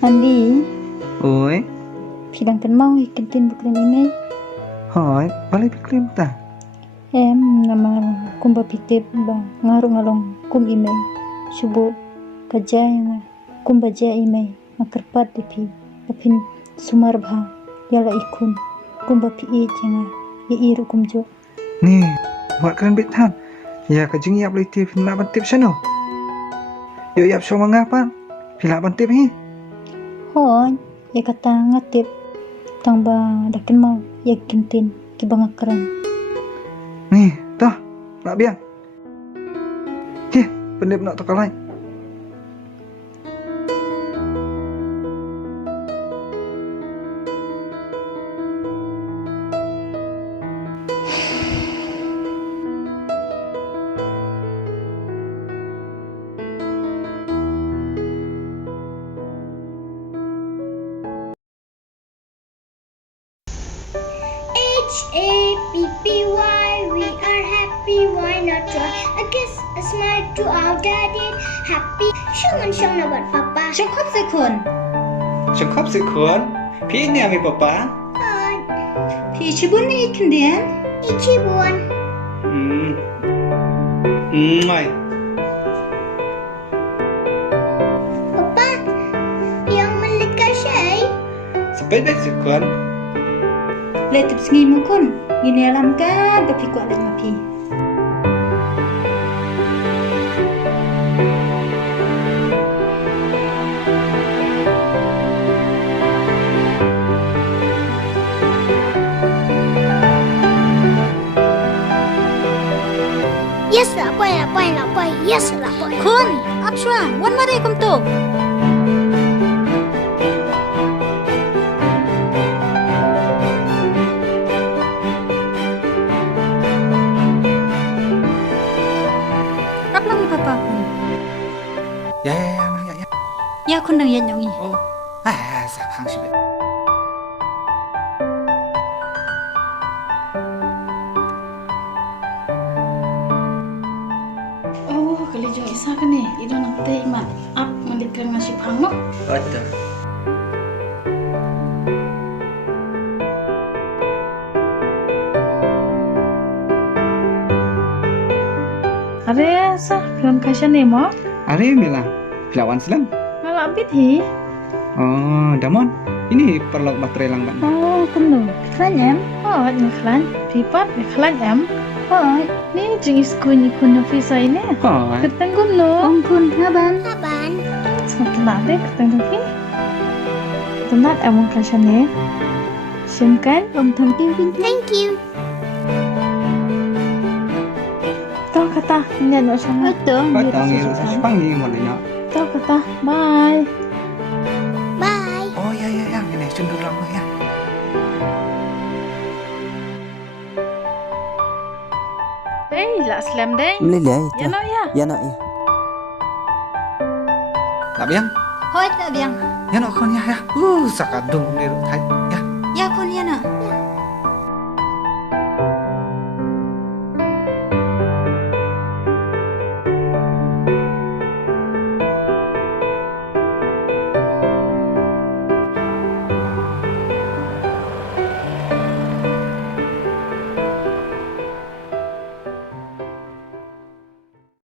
Andi, Oi, philangkan mau ikintin buklan ini. hoi, balik piklim ta. Nama kumba pitip ba ngaru ngalong kum email. Subuh kerja yang kumba ja email makerpat dipi apin SngewBha yala ikun kumba pi yang iru kumjo. Nih, buat kalian betan. Ya ke Jing yap liti pila bantip sana. Yo yap so mangapa? Pila bantip hi. Hon, ya kata ngatip tangba dakin mau ya kintin kibangakran. Nih, toh, nak biang. Hih, pendip nak tokalai. Happy, we are happy, why not try? A kiss, a smile to our daddy. Happy, shym na buat papa. Syangkop sekun. Syangkop sekun. Pi ni ami papa. Pi shibun ni ikindian. Shybun. Mai. Papa, yang melikah syai. Sepeda sekun. Letip sengi mukun. Gini alam kan bapi kuat lagi mapi. Yes lah, boy, yes lah, boy. Kun, apswa, wan mare kum tu. Ya. Ya kun nang yan Jong I. Oh, sa khang shibe. Oh, kali Jong I sa kan ni. Ido nak teh imat. Up mendikran ngasih pangok. Betul. Are sa film kasih ni mo? Are mila. Pilawan selang. Ngalak bit hi. Oh, damon. Ini perlu baterai lang ban. Oh, kumno. Klan em. Oh, ni klan. Pipat ni klan em. Oh, ni Jing iskun ni kun ofisa ini. Oh, Keteng kumno. Kun haban. Aban. Setelah deh keteng tapi. Tenat em kasih ni. Simkan. Tham kim Thank you. Tao kata nhận vào sang. betul. patang ni sa sepang ni mo na. Tao kata bye. Bye. Oh, ya. Ini cendur lang ya. Hey, lah slam deh. Lele, Ya no ya. ya nak ya. Nak biang? Hoi tak biang. Ya nak kon ya. Sakadung ni thai. Ya. Ya kun ya nak.